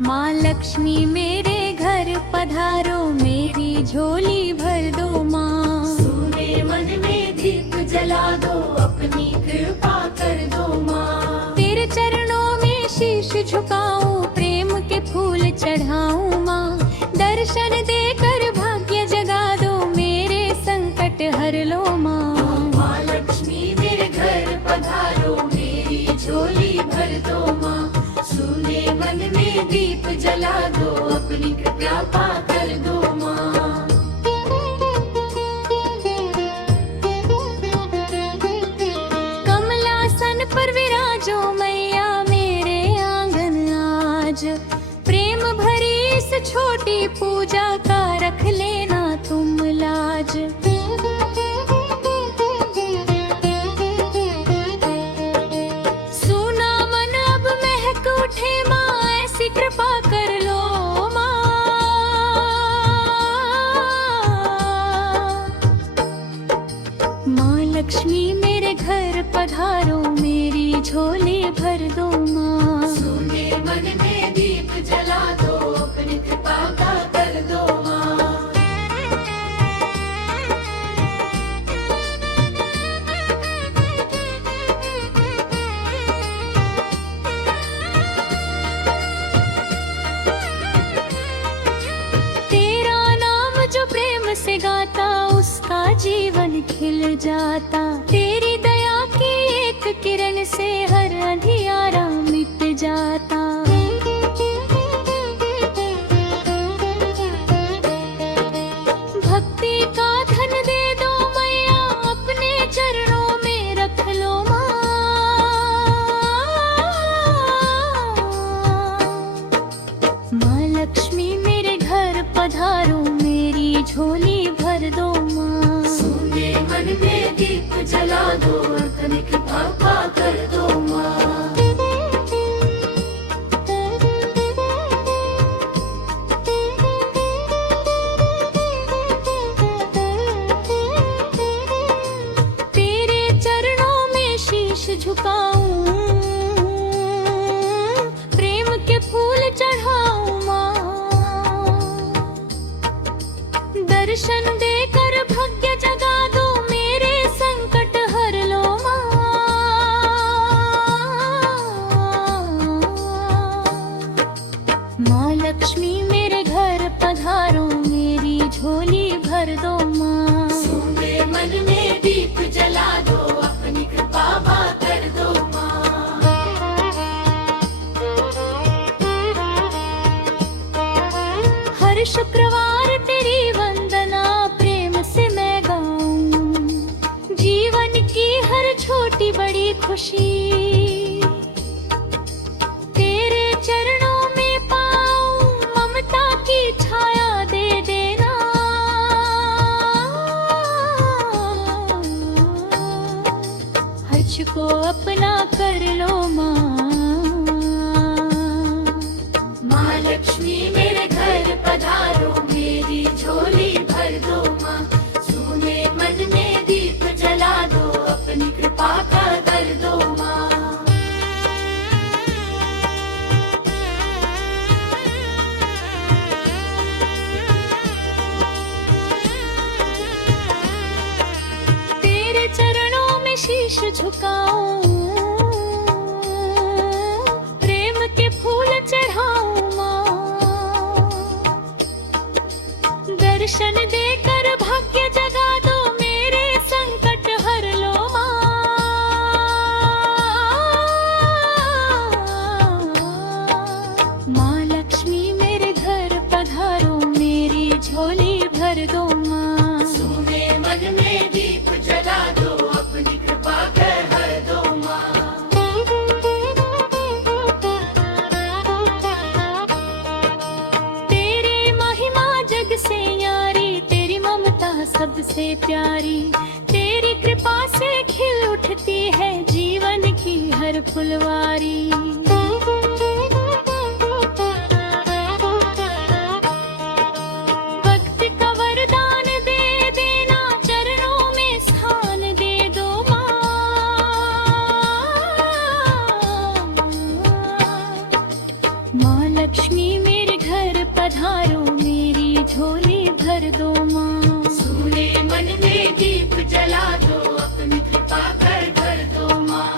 माँ लक्ष्मी मेरे घर पधारो, मेरी झोली भर दो माँ। सुने मन में दीप जला दो, अपनी कृपा कर दो माँ। तेरे चरणों में शीश झुकाऊं, प्रेम के फूल चढ़ाऊं माँ। दर्शन देकर भाग्य जगा दो, मेरे संकट हर लो माँ। माँ लक्ष्मी मेरे घर पधारो, मेरी झोली भर दो माँ। सुने मन में दीप जला दो, अपनी कृपा कर दो माँ। कमलासन पर विराजो मैया मेरे आंगन आज। प्रेम भरी इस छोटी पूजा का रख लेना तुम लाज। सुना मन अब महक उठे माँ, ऐसी कृपा कर लो माँ। माँ लक्ष्मी मेरे घर पधारो, मेरी झोली भर दो माँ। सुने मन में दीप जला दो, अपनी कृपा का कर दो माँ। तेरा नाम जो प्रेम से गाता, उसका जीवन खिल जाता। तेरी दया की एक किरण से हर अंधियारा मिट जाता। भक्ति का धन दे दो मैया, अपने चरणों में रख लो माँ। माँ लक्ष्मी मेरे घर पधारो, मेरी झोली भर दो माँ। सुने मन में दीप जला दो, अपनी कृपा का कर दो माँ। तेरे चरणों में शीश झुकाऊं, प्रेम के फूल चढ़ाऊं माँ। दर्शन देकर भाग्य जगा दो, मेरे संकट हर लो माँ। माँ लक्ष्मी मेरे घर पधारो, मेरी झोली भर दो माँ। सुने मन में दीप जला दो, अपनी कृपा कर दो माँ। हर शुक्रवार तेरी वंदना प्रेम से मैं गाऊं। जीवन की हर छोटी बड़ी खुशी तेरे चरणों में पाऊं। ममता की छाया दे देना, हर्ष को अपना कर लो माँ। माँ लक्ष्मी मेरे घर पधारो, मेरी झोली भर दो माँ। सुने मन में दीप जला दो, अपनी कृपा का कर दो माँ। तेरे चरणों में शीश झुकाऊं, प्रेम के फूल चढ़ाऊं माँ। दर्शन देकर भाग्य जगा दो, मेरे संकट हर लो माँ। माँ लक्ष्मी मेरे घर पधारो, मेरी झोली भर दो माँ। सुने मन में दीप जला दो, अपनी कृपा कर हर दो माँ। तेरी महिमा जग से यारी, तेरी ममता सबसे प्यारी। तेरी कृपा से खिल उठती है जीवन की हर फुलवारी। भक्ति का वरदान दे देना, चरणों में स्थान दे दो माँ। लक्ष्मी झोली भर दो माँ। सुने मन में दीप जला दो, अपनी कृपा कर भर दो माँ।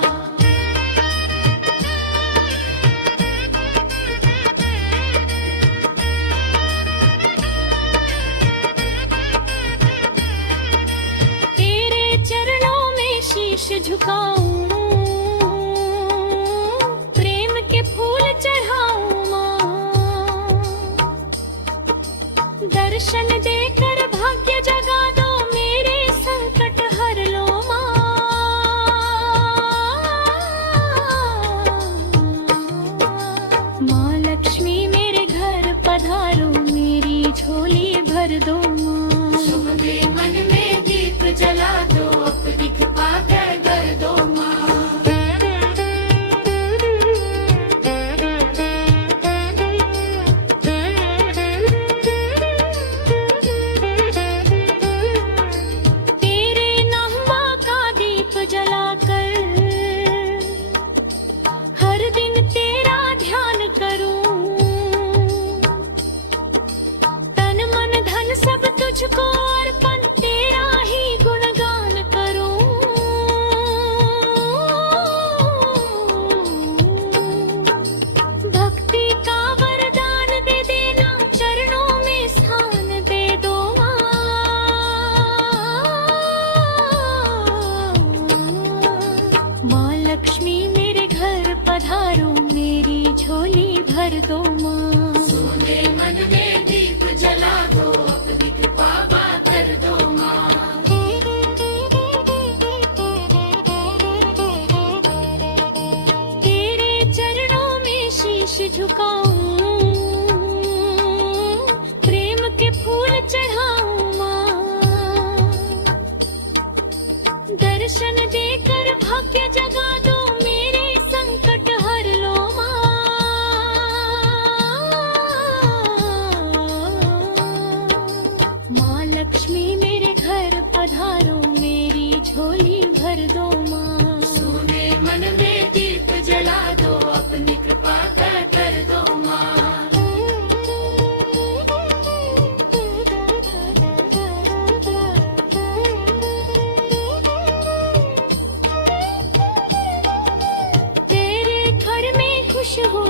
तेरे चरणों में शीश झुकाऊं, प्रेम के फूल चढ़ाऊं माँ। दर्शन देकर भाग्य जगा दो, मेरे संकट हर लो माँ। माँ लक्ष्मी मेरे घर पधारो, मेरी झोली भर दो माँ। सुने मन में दीप जला दो, अपनी कृपा कर भर दो माँ। तेरे नाम का दीप जलाकर हर दिन तेरा ध्यान करूं। तन मन धन सब तुझको अर्पण, तेरा ही गुणगान करूं। भक्ति का वरदान दे देना, चरणों में स्थान दे दो माँ। माँ लक्ष्मी मेरे घर पधारो, मेरी झोली भर दो माँ। सुने मन में दीप जला दो, अपनी कृपा कर दो माँ। तेरे चरणों में शीश झुकाऊं, प्रेम के फूल चढ़ाऊं माँ। दर्शन देकर भाग्य जगा दो, मेरे संकट हर लो माँ। माँ लक्ष्मी मेरे घर पधारो, मेरी झोली भर दो माँ। सुने मन में दीप जला दो, अपनी कृपा कर दो माँ। तेरे घर में खुशबू